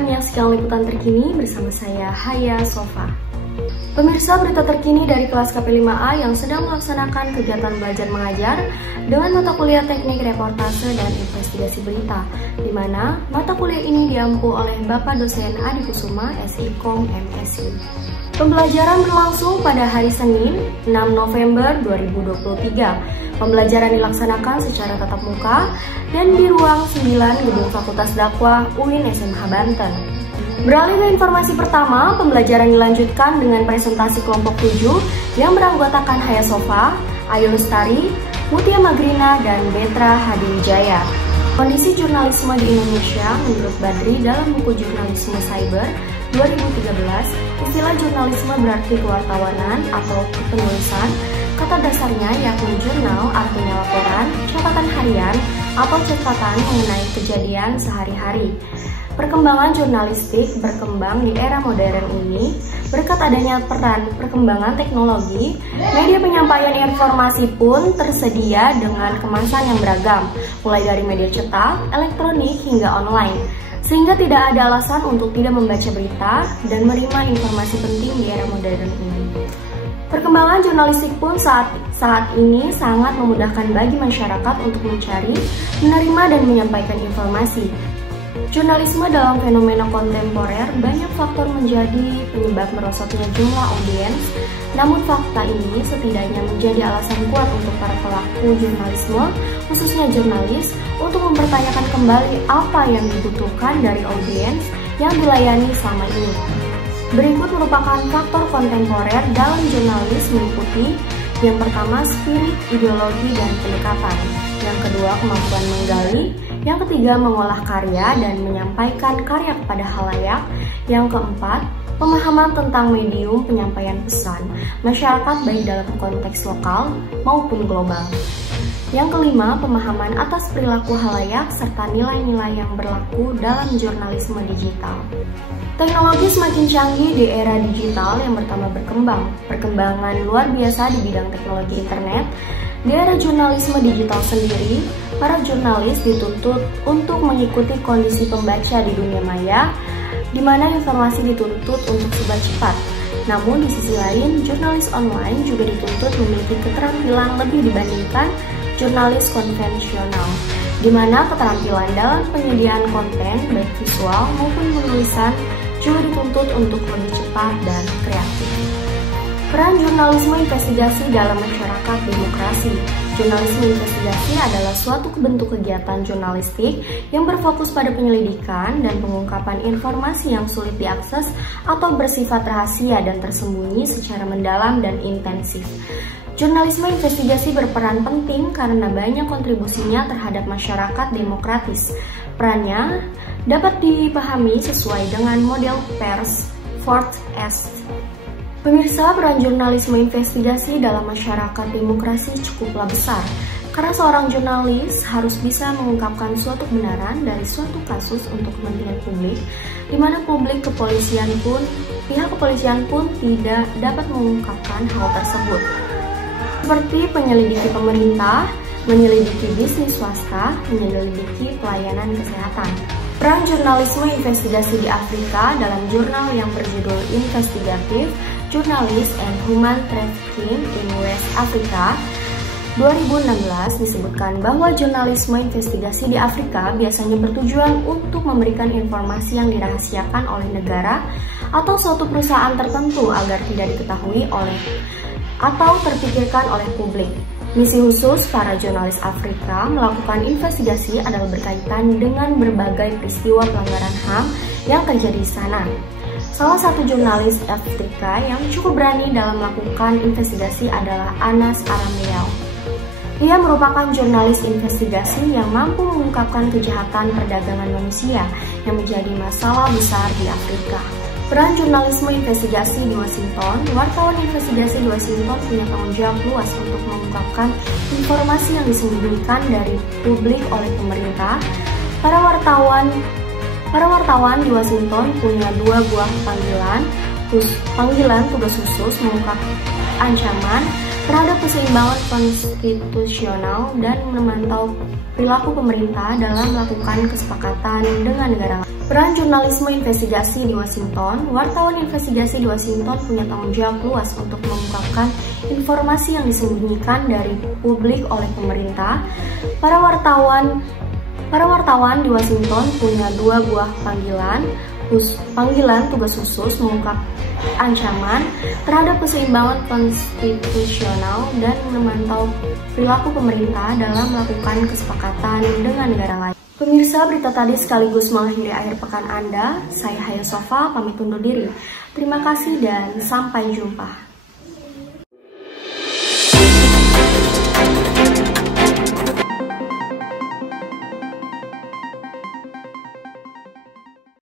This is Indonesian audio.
menyaksikan liputan terkini bersama saya Haya Sofa. Pemirsa, berita terkini dari kelas KP5A yang sedang melaksanakan kegiatan belajar mengajar dengan mata kuliah teknik reportase dan investigasi berita, di mana mata kuliah ini diampu oleh Bapak dosen Adi Kusuma, SIKOM MSI. Pembelajaran berlangsung pada hari Senin, 6 November 2023. Pembelajaran dilaksanakan secara tatap muka dan di ruang 9 Gedung Fakultas Dakwah UIN SMH Banten. Beralih ke informasi pertama, pembelajaran dilanjutkan dengan presentasi kelompok 7 yang beranggotakan Haya Sofa, Ayu Lestari, Mutia Magrina, dan Betra Hadiwijaya. Kondisi jurnalisme di Indonesia menurut Badri dalam buku Jurnalisme Cyber 2013, istilah jurnalisme berarti kewartawanan atau kepenulisan. Kata dasarnya yakni jurnal, artinya laporan, catatan harian, atau catatan mengenai kejadian sehari-hari. Perkembangan jurnalistik berkembang di era modern ini berkat adanya peran perkembangan teknologi. Media penyampaian informasi pun tersedia dengan kemasan yang beragam, mulai dari media cetak, elektronik, hingga online, sehingga tidak ada alasan untuk tidak membaca berita dan menerima informasi penting di era modern ini. Perkembangan jurnalistik pun saat ini sangat memudahkan bagi masyarakat untuk mencari, menerima, dan menyampaikan informasi. Jurnalisme dalam fenomena kontemporer banyak faktor menjadi penyebab merosotnya jumlah audiens, namun fakta ini setidaknya menjadi alasan kuat untuk para pelaku jurnalisme, khususnya jurnalis, untuk mempertanyakan kembali apa yang dibutuhkan dari audiens yang dilayani selama ini. Berikut merupakan faktor kontemporer dalam jurnalis meliputi: yang pertama, spirit, ideologi, dan pendekatan; yang kedua, kemampuan menggali; yang ketiga, mengolah karya dan menyampaikan karya kepada khalayak; yang keempat, pemahaman tentang medium penyampaian pesan masyarakat baik dalam konteks lokal maupun global; yang kelima, pemahaman atas perilaku khalayak serta nilai-nilai yang berlaku dalam jurnalisme digital. Teknologi semakin canggih di era digital yang pertama berkembang. Perkembangan luar biasa di bidang teknologi internet. Di era jurnalisme digital sendiri, para jurnalis dituntut untuk mengikuti kondisi pembaca di dunia maya, di mana informasi dituntut untuk serba cepat. Namun di sisi lain, jurnalis online juga dituntut memiliki keterampilan lebih dibandingkan jurnalis konvensional, di mana keterampilan dalam penyediaan konten baik visual maupun penulisan juga dituntut untuk lebih cepat dan kreatif. Peran jurnalisme investigasi dalam masyarakat demokrasi. Jurnalisme investigasi adalah suatu bentuk kegiatan jurnalistik yang berfokus pada penyelidikan dan pengungkapan informasi yang sulit diakses atau bersifat rahasia dan tersembunyi secara mendalam dan intensif. Jurnalisme investigasi berperan penting karena banyak kontribusinya terhadap masyarakat demokratis. Perannya dapat dipahami sesuai dengan model pers 4S. Pemirsa, peran jurnalisme investigasi dalam masyarakat demokrasi cukuplah besar, karena seorang jurnalis harus bisa mengungkapkan suatu kebenaran dari suatu kasus untuk kepentingan publik, di mana pihak kepolisian pun tidak dapat mengungkapkan hal tersebut. Seperti penyelidiki pemerintah, menyelidiki bisnis swasta, menyelidiki pelayanan kesehatan. Peran jurnalisme investigasi di Afrika dalam jurnal yang berjudul Investigative Journalists and Human Trafficking in West Africa 2016 disebutkan bahwa jurnalisme investigasi di Afrika biasanya bertujuan untuk memberikan informasi yang dirahasiakan oleh negara atau suatu perusahaan tertentu agar tidak diketahui oleh atau terpikirkan oleh publik. Misi khusus para jurnalis Afrika melakukan investigasi adalah berkaitan dengan berbagai peristiwa pelanggaran HAM yang terjadi di sana. Salah satu jurnalis Afrika yang cukup berani dalam melakukan investigasi adalah Anas Arameyau. Ia merupakan jurnalis investigasi yang mampu mengungkapkan kejahatan perdagangan manusia yang menjadi masalah besar di Afrika. Peran jurnalisme investigasi di Washington. Wartawan investigasi di Washington punya tanggung jawab luas untuk mengungkapkan informasi yang disembunyikan dari publik oleh pemerintah. Para wartawan di Washington punya 2 buah panggilan tugas khusus mengungkap ancaman terhadap keseimbangan konstitusional dan memantau perilaku pemerintah dalam melakukan kesepakatan dengan negara lain. Peran jurnalisme investigasi di Washington. Wartawan investigasi di Washington punya tanggung jawab luas untuk mengungkapkan informasi yang disembunyikan dari publik oleh pemerintah. Para wartawan di Washington punya 2 buah panggilan tugas khusus mengungkap ancaman terhadap keseimbangan konstitusional dan memantau perilaku pemerintah dalam melakukan kesepakatan dengan negara lain. Pemirsa, berita tadi sekaligus mengakhiri akhir pekan Anda. Saya Haya Sofa, pamit undur diri. Terima kasih dan sampai jumpa.